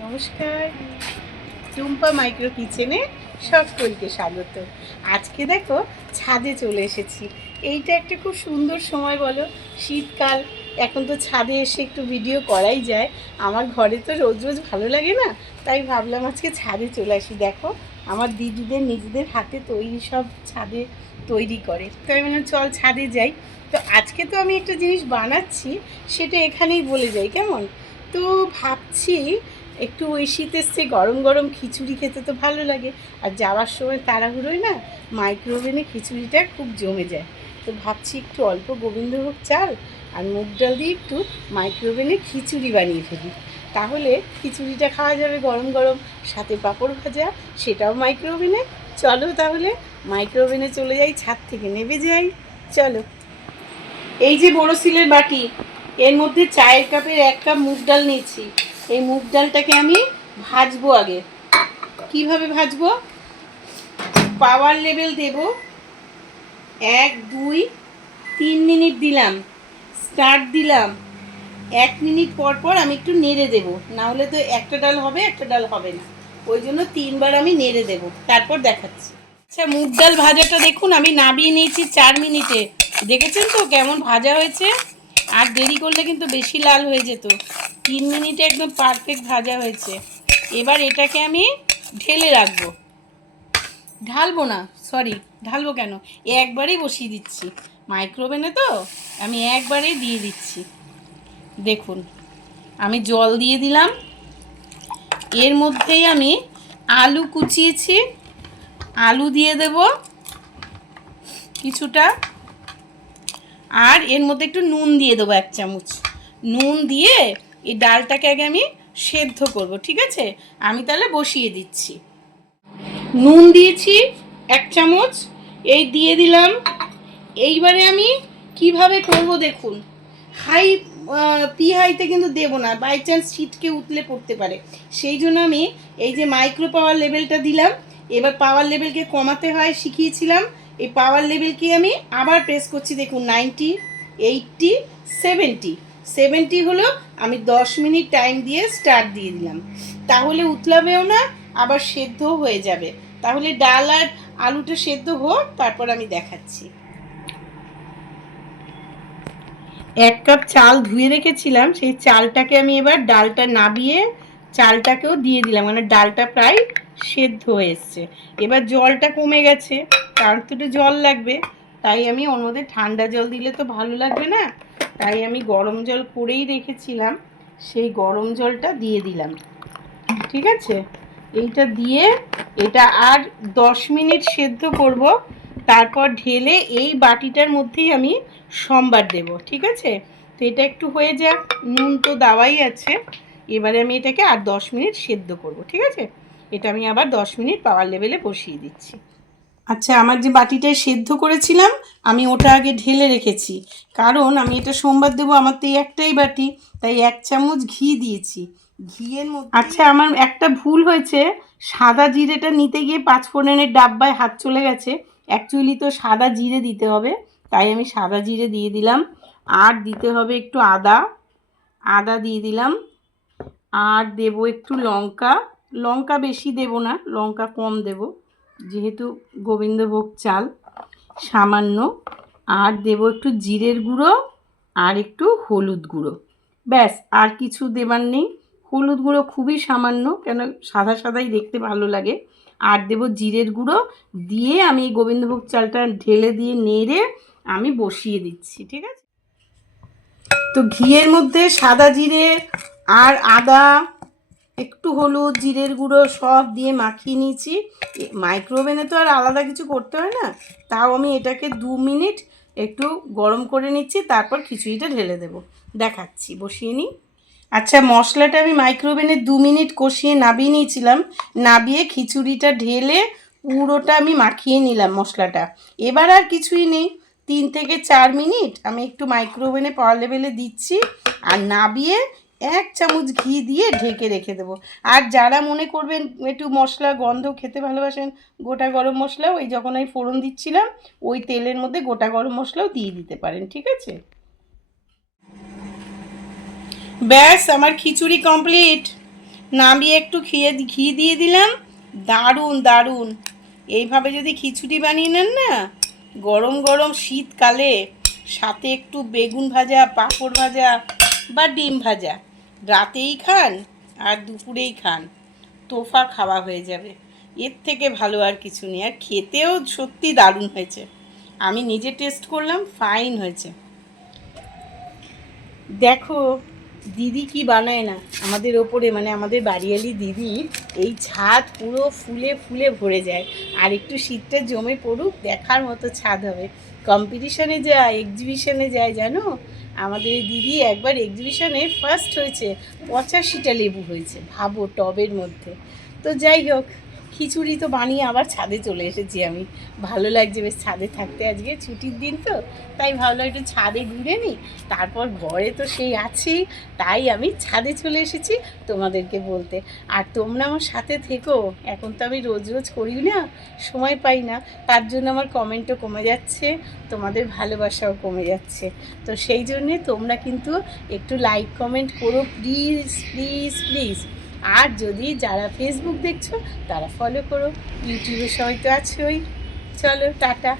নমস্কার। টুম্পা মাইক্রো কিচেনে সকলকে স্বাগত। আজকে দেখো ছাদে চলে এসেছি। এইটা একটা খুব সুন্দর সময় বলো। শীতকাল, এখন তো ছাদে এসে একটু ভিডিও করাই যায়। আমার ঘরে তো রোজ রোজ ভালো লাগে না, তাই ভাবলাম আজকে ছাদে চলে আসি। দেখো, আমার দিদিদের নিজেদের হাতে তৈরি সব ছাদে তৈরি করে। তাই মানে চল ছাদে যাই। তো আজকে তো আমি একটা জিনিস বানাচ্ছি, সেটা এখানেই বলে যাই, কেমন? তো ভাবছি একটু ওই শীত এসছে গরম গরম খিচুড়ি খেতে তো ভালো লাগে। আর যাওয়ার সময় তাড়াহুড়োয় না মাইক্রোওভেনে খিচুড়িটা খুব জমে যায়। তো ভাবছি একটু অল্প গোবিন্দভোগ চাল আর মুগ ডাল দিয়ে একটু মাইক্রোওভেনে খিচুড়ি বানিয়ে ফেলি। তাহলে খিচুড়িটা খাওয়া যাবে গরম গরম, সাথে পাঁপড় ভাজা, সেটাও মাইক্রোওভেনে চলো তাহলে মাইক্রোওভেনে চলে যাই, ছাদ থেকে নেবে যাই। চলো। এই যে বড় সিলের বাটি, এর মধ্যে চায়ের কাপের এক কাপ মুগ ডাল নিয়েছি। এই মুগ ডালটাকে আমি ভাজবো আগে। কীভাবে ভাজবো? পাওয়ার লেভেল দেব। এক, দুই, তিন মিনিট দিলাম। স্টার্ট দিলাম। এক মিনিট পর পর আমি একটু নেড়ে দেব। না হলে তো একটা ডাল হবে, একটা ডাল হবে না। ওই জন্য তিনবার আমি নেড়ে দেব। তারপর দেখাচ্ছি। আচ্ছা মুগ ডাল ভাজাটা দেখুন, আমি নাবিয়ে নিয়েছি চার মিনিটে। দেখেছেন তো কেমন ভাজা হয়েছে? আর দেরি করলে কিন্তু বেশি লাল হয়ে যেত। তিন মিনিটে একদম পারফেক্ট ভাজা হয়েছে। এবার এটাকে আমি ঢেলে রাখব। ঢালবো না সরি ঢালবো কেন? একবারেই বসিয়ে দিচ্ছি। মাইক্রোওভেনে তো আমি একবারেই দিয়ে দিচ্ছি। দেখুন, আমি জল দিয়ে দিলাম। এর মধ্যেই আমি আলু কুচিয়েছি। আলু দিয়ে দেব কিছুটা। আর এর মধ্যে একটু নুন দিয়ে দেবো এক চামচ। নুন দিয়ে এই ডালটাকে আগে আমি সেদ্ধ করব, ঠিক আছে? আমি তাহলে বসিয়ে দিচ্ছি। নুন দিয়েছি এক চামচ, এই দিয়ে দিলাম। এইবারে আমি কীভাবে করব দেখুন, হাই পি হাইতে কিন্তু দেবো না, বাই চান্স ছিটকে উতলে পড়তে পারে। সেই জন্য আমি এই যে মাইক্রো পাওয়ার লেভেলটা দিলাম, এবার পাওয়ার লেভেলকে কমাতে হয়, শিখিয়েছিলাম। এই পাওয়ার লেভেলকে আমি আবার প্রেস করছি, দেখুন নাইনটি এইটটি সেভেন্টি সেভেন্টি হলো আমি দশ মিনিট টাইম দিয়ে স্টার্ট দিয়ে দিলাম। তাহলে উতলাবেও না, আবার সেদ্ধও হয়ে যাবে। তাহলে ডাল আর আলুটা সেদ্ধ হোক, তারপর আমি দেখাচ্ছি। এক কাপ চাল ধুয়ে রেখেছিলাম, সেই চালটাকে আমি এবার ডালটা নাবিয়ে চালটাকেও দিয়ে দিলাম মানে ডালটা প্রায় সেদ্ধ হয়ে এসছে। এবার জলটা কমে গেছে, কারণ তো জল লাগবে, তাই আমি ওর মধ্যে ঠান্ডা জল দিলে তো ভালো লাগবে না। তাই আমি গরম জল করেই রেখেছিলাম, সেই গরম জলটা দিয়ে দিলাম। ঠিক আছে? এইটা দিয়ে এটা আর দশ মিনিট সেদ্ধ করব, তারপর ঢেলে এই বাটিটার মধ্যেই আমি সম্বার দেব, ঠিক আছে? তো এটা একটু হয়ে যাক, নুন তো দেওয়াই আছে। এবারে আমি এটাকে আর দশ মিনিট সেদ্ধ করব, ঠিক আছে? এটা আমি আবার দশ মিনিট পাওয়ার লেভেলে বসিয়ে দিচ্ছি। আচ্ছা আমার যে বাটিটায় সেদ্ধ করেছিলাম আমি ওটা আগে ঢেলে রেখেছি। কারণ আমি এটা সোমবার দেবো আমার তো এই একটাই বাটি তাই এক চামচ ঘি দিয়েছি। ঘিয়ের মধ্যে আচ্ছা আমার একটা ভুল হয়েছে। সাদা জিরেটা নিতে গিয়ে পাঁচ ফোড়নের ডাব্বায় হাত চলে গেছে। অ্যাকচুয়ালি তো সাদা জিরে দিতে হবে তাই আমি সাদা জিরে দিয়ে দিলাম। আর দিতে হবে একটু আদা। আদা দিয়ে দিলাম। আর দেব একটু লঙ্কা। লঙ্কা বেশি দেব না লঙ্কা কম দেব। যেহেতু গোবিন্দভোগ চাল, সামান্য, আর দেব একটু জিরের গুঁড়ো আর একটু হলুদ গুঁড়ো। ব্যাস, আর কিছু দেবার নেই। হলুদ গুঁড়ো খুবই সামান্য, কেন সাদা সাদাই দেখতে ভালো লাগে। আর দেব জিরের গুঁড়ো দিয়ে আমি গোবিন্দভোগ চালটা ঢেলে দিয়ে নেড়ে আমি বসিয়ে দিচ্ছি, ঠিক আছে? তো ঘিয়ের মধ্যে সাদা জিরে আর আদা একটু হলুদ, জিরের গুঁড়ো সব দিয়ে মাখিয়ে নিয়েছি। মাইক্রোওভেনে তো আর আলাদা কিছু করতে হয় না। তাও আমি এটাকে দু মিনিট একটু গরম করে নিচ্ছি, তারপর খিচুড়িটা ঢেলে দেবো। দেখাচ্ছি, বসিয়ে নিই। আচ্ছা মশলাটা আমি মাইক্রোওভেনে দু মিনিট কষিয়ে নাবিয়ে নিয়েছিলাম। নাবিয়ে খিচুড়িটা ঢেলে পুরোটা আমি মাখিয়ে নিলাম মশলাটা। এবার আর কিছুই নেই। তিন থেকে চার মিনিট আমি একটু মাইক্রোওভেনে পাওয়ার লেভেলে দিচ্ছি। আর নাবিয়ে এক চামচ ঘি দিয়ে ঢেকে রেখে দেবো। আর যারা মনে করবেন একটু মশলা, গন্ধ খেতে ভালোবাসেন, গোটা গরম মশলা ওই যখন আমি ফোড়ন দিচ্ছিলাম, ওই তেলের মধ্যে গোটা গরম মশলাও দিয়ে দিতে পারেন, ঠিক আছে? ব্যাস, আমার খিচুড়ি কমপ্লিট নামিয়ে একটু খেয়ে ঘি দিয়ে দিলাম। দারুণ দারুণ। এইভাবে যদি খিচুড়ি বানিয়ে নেন না, গরম গরম শীতকালে, সাথে একটু বেগুন ভাজা, পাঁপড় ভাজা বা ডিম ভাজা রাতেই খান আর দুপুরেই খান। তোফা খাওয়া হয়ে যাবে। এর থেকে ভালো আর কিছু নেই। আর খেতেও সত্যি দারুণ হয়েছে। আমি নিজে টেস্ট করলাম ফাইন হয়েছে। দেখো দিদি কি বানায় না? আমাদের ওপরে মানে আমাদের বাড়িয়ালি দিদি, এই ছাদ পুরো ফুলে ফুলে ভরে যায়। আর একটু শীতটা জমে পড়ুক, দেখার মতো ছাদ হবে। কম্পিটিশনে যায় এক্সিবিশনে যায়, জানো? আমাদের দিদি একবার এক্সিবিশনে ফার্স্ট হয়েছে, পঁচাশিটা লেবু হয়েছে, ভাবো টবের মধ্যে। তো যাই হোক খিচুড়ি তো বানিয়ে আবার ছাদে চলে এসেছি আমি। ভালো লাগছে বেশ ছাদে থাকতে আজকে, ছুটির দিন তো, তাই ভাবলাম একটু ছাদে ঘুরে নিই। তারপর ঘরে তো সেই আছেই, তাই আমি ছাদে চলে এসেছি তোমাদেরকে বলতে। আর তোমরা আমার সাথে থেকো, এখন তো আমি রোজ রোজ করি না, সময় পাই না। তার জন্য আমার কমেন্টও কমে যাচ্ছে, তোমাদের ভালোবাসাও কমে যাচ্ছে। তো সেই জন্যে তোমরা কিন্তু একটু লাইক কমেন্ট করো প্লিজ প্লিজ প্লিজ আর যদি যারা ফেসবুক দেখছ তারা ফলো করো। ইউটিউবের সময় তো আছেই। চলো টাটা।